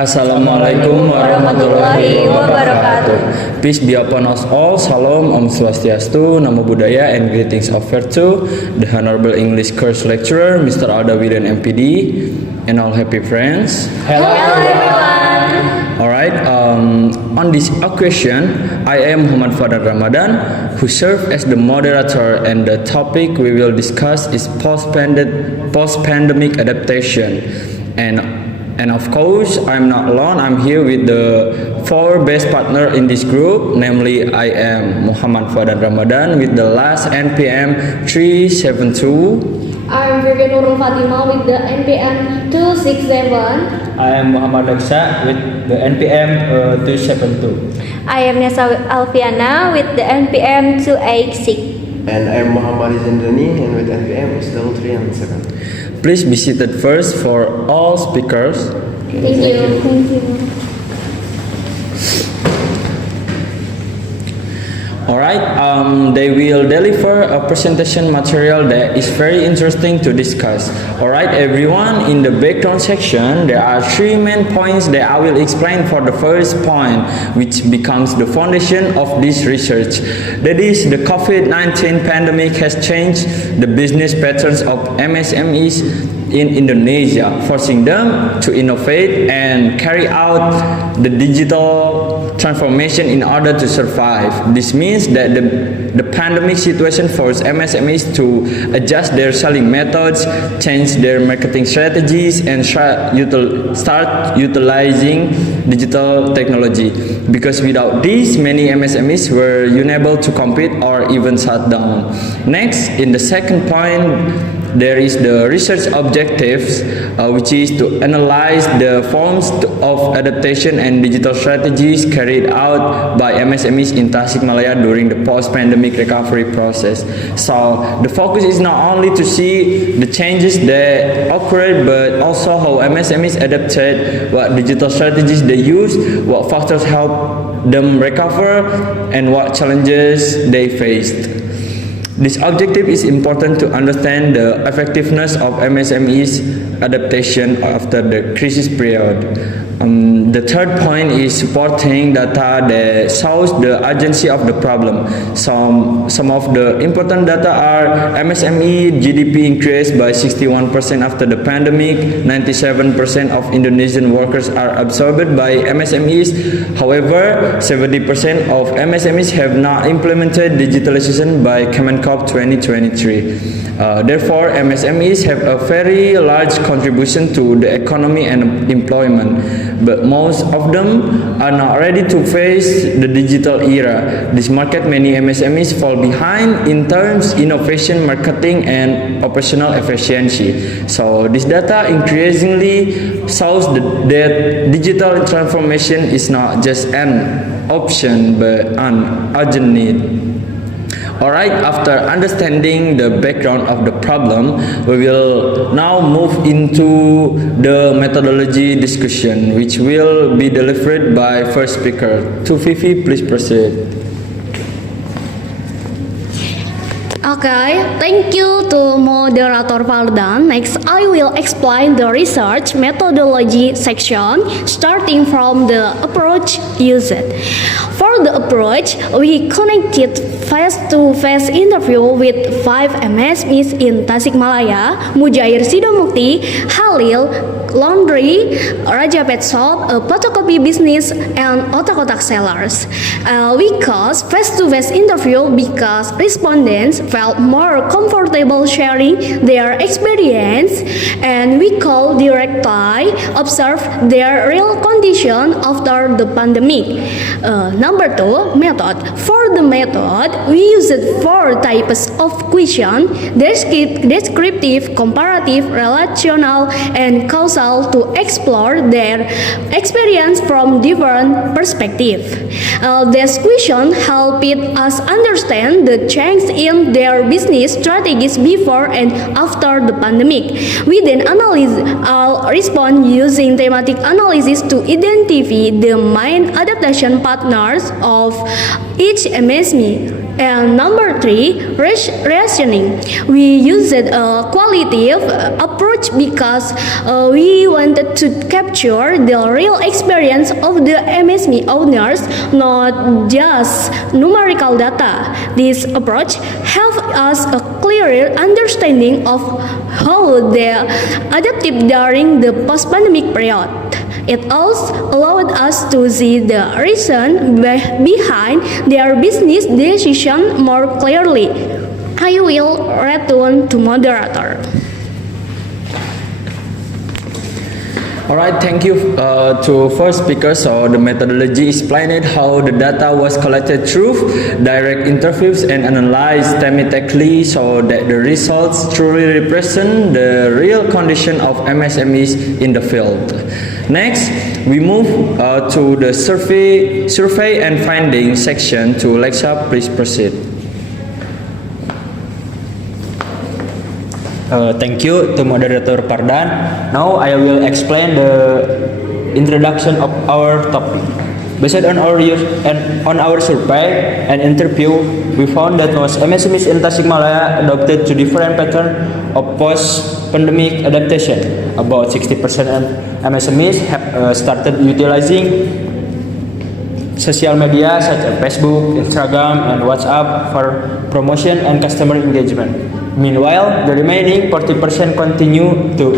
Assalamualaikum warahmatullahi wabarakatuh. Peace be upon us all. Salam, Om Swastiastu, Namo Buddhaya, and greetings of virtue. The Honorable English Course Lecturer, Mr. Alda Widan MPD, and all happy friends. Hello everyone. Alright, on this occasion, I am Muhammad Fadar Ramadan, who serve as the moderator, and the topic we will discuss is post-pandemic adaptation. And of course, I'm not alone. I'm here with the four best partner in this group. Namely, I am Muhammad Fadar Ramadan with the last NPM 372. I'm Vivian Nurul Fatima with the NPM 267. I am Muhammad Aksa with the NPM 272. I am Nesa Alfiana with the NPM 286. And I am Muhammad Izendrani and with NPM is 397. Please be seated first for all speakers. Thank you. Alright, they will deliver a presentation material that is very interesting to discuss. Alright, everyone, in the background section, there are three main points that I will explain for the first point, which becomes the foundation of this research. That is, the COVID-19 pandemic has changed the business patterns of MSMEs in Indonesia, forcing them to innovate and carry out the digital transformation in order to survive. This means that the pandemic situation forced MSMEs to adjust their selling methods, change their marketing strategies, and start utilizing digital technology. Because without this, many MSMEs were unable to compete or even shut down. Next, in the second point, there is the research objectives, which is to analyze the forms of adaptation and digital strategies carried out by MSMEs in Tasikmalaya during the post-pandemic recovery process. So the focus is not only to see the changes that occurred, but also how MSMEs adapted, what digital strategies they use, what factors helped them recover, and what challenges they faced. This objective is important to understand the effectiveness of MSME's adaptation after the crisis period. The third point is supporting data that shows the urgency of the problem. Some of the important data are MSME GDP increased by 61% after the pandemic, 97% of Indonesian workers are absorbed by MSMEs. However, 70% of MSMEs have not implemented digitalization by Kemenkop 2023. Therefore, MSMEs have a very large contribution to the economy and employment, but most of them are not ready to face the digital era. This market many MSMEs fall behind in terms innovation, marketing, and operational efficiency. So this data increasingly shows that digital transformation is not just an option but an urgent need. Alright, after understanding the background of the problem, we will now move into the methodology discussion, which will be delivered by first speaker. Vivi, please proceed. Okay, thank you to Moderator Valdan. Next, I will explain the research methodology section, starting from the approach used. For the approach, we conducted face-to-face interview with 5 MSMEs in Tasikmalaya: Mujair Sidomukti, Halil, Laundry, Raja Pet Shop, a photocopy business, and otak-otak sellers. We caused face-to-face interview because respondents felt more comfortable sharing their experience, and we could directly observe their real condition after the pandemic. Number 2, method. For the method, we used 4 types of question: descriptive, comparative, relational, and causal, to explore their experience from different perspectives. This question helped us understand the change in their business strategies before and after the pandemic. We then respond using thematic analysis to identify the main adaptation partners of each MSME. And number 3, rationing. We used a qualitative approach because we wanted to capture the real experience of the MSME owners, not just numerical data. This approach helped us a clearer understanding of how they adapted during the post-pandemic period. It also allowed us to see the reason behind their business decision more clearly. I will return to moderator. Alright, thank you to first speaker. So the methodology explained how the data was collected through direct interviews and analyzed thematically so that the results truly represent the real condition of MSMEs in the field. Next, we move to the survey and finding section. To Lexa, please proceed. Thank you to Moderator Pardan. Now I will explain the introduction of our topic. Based on our survey and interview, we found that most MSMEs in Tasikmalaya adopted to different pattern of post-pandemic adaptation. About 60% of MSMEs have started utilizing social media such as Facebook, Instagram, and WhatsApp for promotion and customer engagement. Meanwhile, the remaining 40% continue to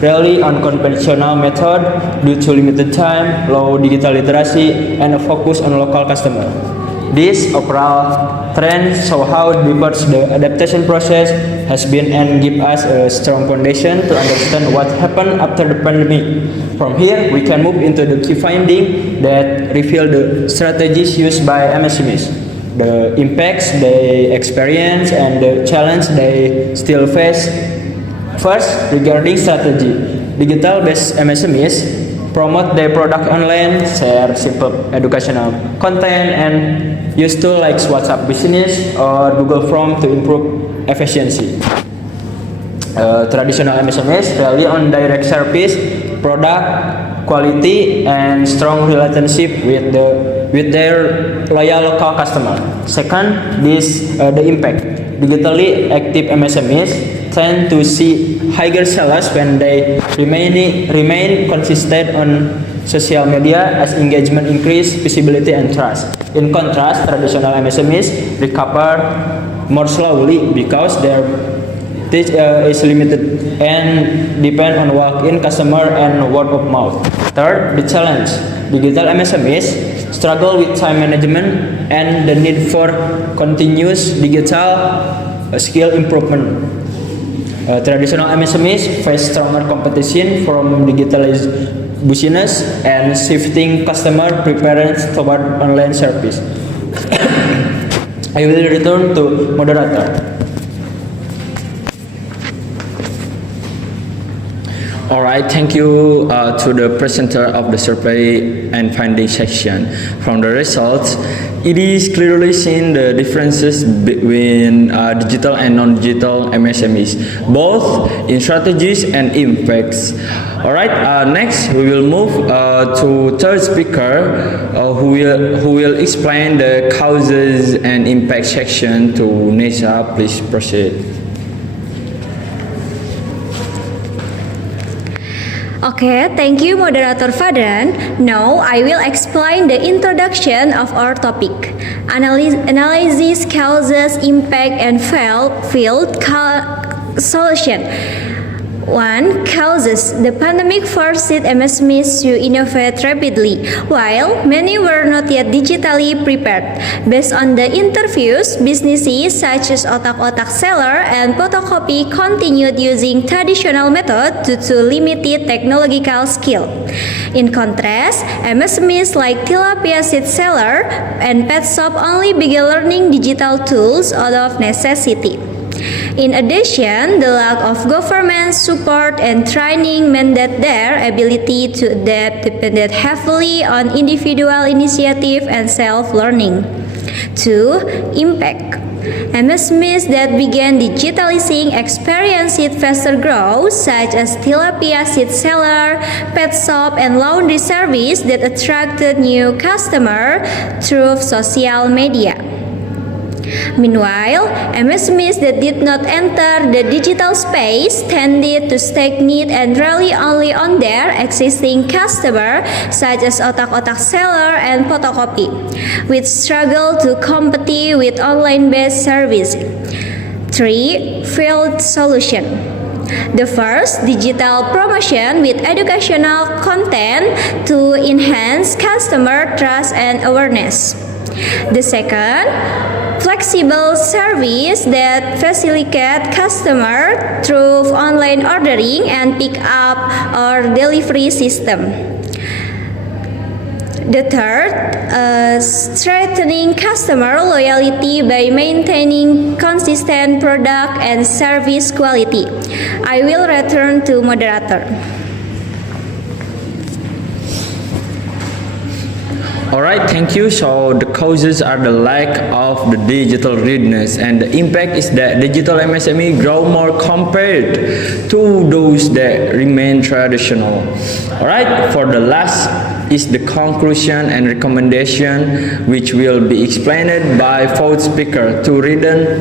rely on conventional method due to limited time, low digital literacy, and a focus on local customer. This overall trend show how diverse the adaptation process has been and give us a strong foundation to understand what happened after the pandemic. From here, we can move into the key findings that reveal the strategies used by MSMEs, the impacts they experience, and the challenge they still face. First, regarding strategy, digital-based MSMEs promote their product online, share simple educational content, and use tools like WhatsApp Business or Google Form to improve efficiency. Traditional MSMEs rely on direct service, product quality, and strong relationship with their loyal local customer. Second, the impact. Digitally active MSMEs tend to see higher sales when they remain consistent on social media as engagement increase, visibility, and trust. In contrast, traditional MSMEs recover more slowly because their reach is limited and depend on walk-in customer and word of mouth. Third, the challenge. Digital MSMEs struggle with time management and the need for continuous digital skill improvement. Traditional MSMEs face stronger competition from digitalized business and shifting customer preference toward online service. I will return to moderator. Alright, thank you to the presenter of the survey and finding section. From the results, it is clearly seen the differences between digital and non-digital MSMEs, both in strategies and impacts. Alright, next we will move to third speaker who will explain the causes and impact section. To Nesha, please proceed. Okay, thank you Moderator Fadan. Now I will explain the introduction of our topic. Analysis, causes, impact, and field solution. 1. Causes. The pandemic forced MSMEs to innovate rapidly, while many were not yet digitally prepared. Based on the interviews, businesses such as otak-otak seller and photocopy continued using traditional method due to limited technological skill. In contrast, MSMEs like tilapia seed seller and pet shop only began learning digital tools out of necessity. In addition, the lack of government support and training meant that their ability to adapt depended heavily on individual initiative and self-learning. 2. Impact. MSMEs that began digitalizing experienced faster growth, such as tilapia seed seller, pet shop, and laundry service that attracted new customers through social media. Meanwhile, MSMEs that did not enter the digital space tended to stagnate and rely only on their existing customers, such as otak-otak seller and photocopy, which struggle to compete with online-based services. 3. Field solution. The first, digital promotion with educational content to enhance customer trust and awareness. The second, flexible service that facilitate customer through online ordering and pick up or delivery system. The third, strengthening customer loyalty by maintaining consistent product and service quality. I will return to moderator. Alright, thank you. So the causes are the lack of the digital readiness, and the impact is that digital MSME grow more compared to those that remain traditional. Alright, for the last is the conclusion and recommendation, which will be explained by fourth speaker. To Ridan,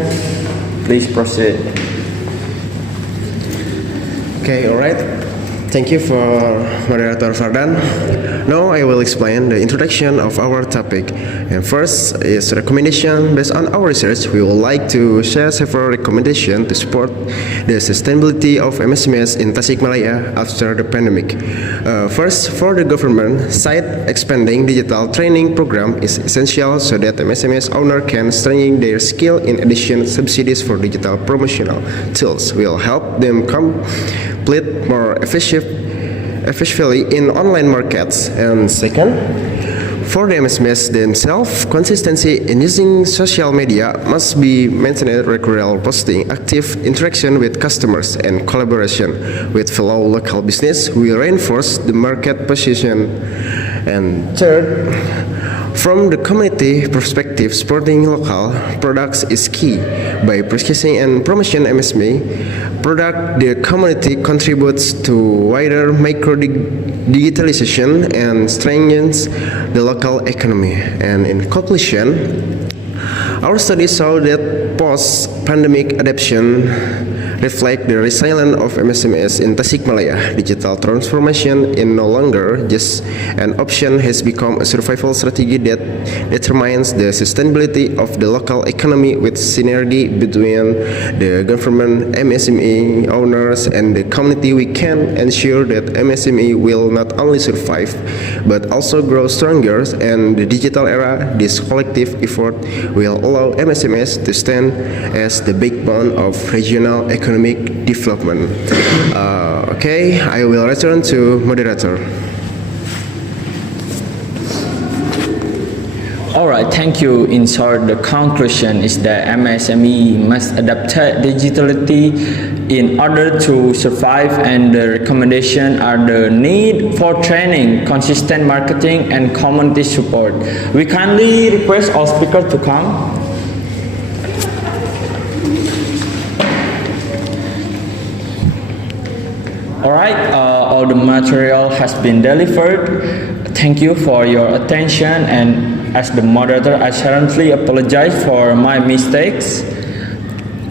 please proceed. Okay, alright. Thank you for Moderator Fardan. Now I will explain the introduction of our topic. And first is recommendation. Based on our research, we would like to share several recommendations to support the sustainability of MSMEs in Tasikmalaya after the pandemic. First, for the government side, expanding digital training program is essential so that MSMEs owner can strengthen their skill. In addition, subsidies for digital promotional tools will help them complete more efficiently in online markets. And second, for the MSMEs themselves, consistency in using social media must be maintained. Regular posting, active interaction with customers, and collaboration with fellow local business will reinforce the market position. And third, from the community perspective, supporting local products is key. By purchasing and promotion MSME product, the community contributes to wider micro digitalization and strengthens the local economy. And in conclusion, our studies show that post-pandemic adaptation reflect the resilience of MSMEs in Tasikmalaya. Digital transformation is no longer just an option, has become a survival strategy that determines the sustainability of the local economy. With synergy between the government, MSME owners, and the community, we can ensure that MSME will not only survive but also grow stronger. And the digital era, this collective effort will allow MSMEs to stand as the backbone of regional economic development. Okay, I will return to moderator. Alright, thank you. In short, the conclusion is that MSME must adapt digitally in order to survive, and the recommendation are the need for training, consistent marketing, and community support. We kindly request all speakers to come. Alright, all the material has been delivered. Thank you for your attention, and as the moderator, I sincerely apologize for my mistakes.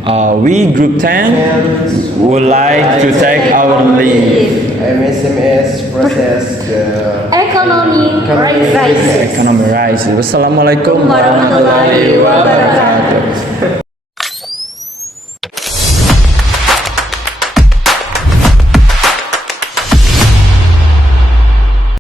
We, Group 10, would like to take our leave. MSMEs process the Economy rise. Economy rise. Wassalamualaikum warahmatullahi wabarakatuh.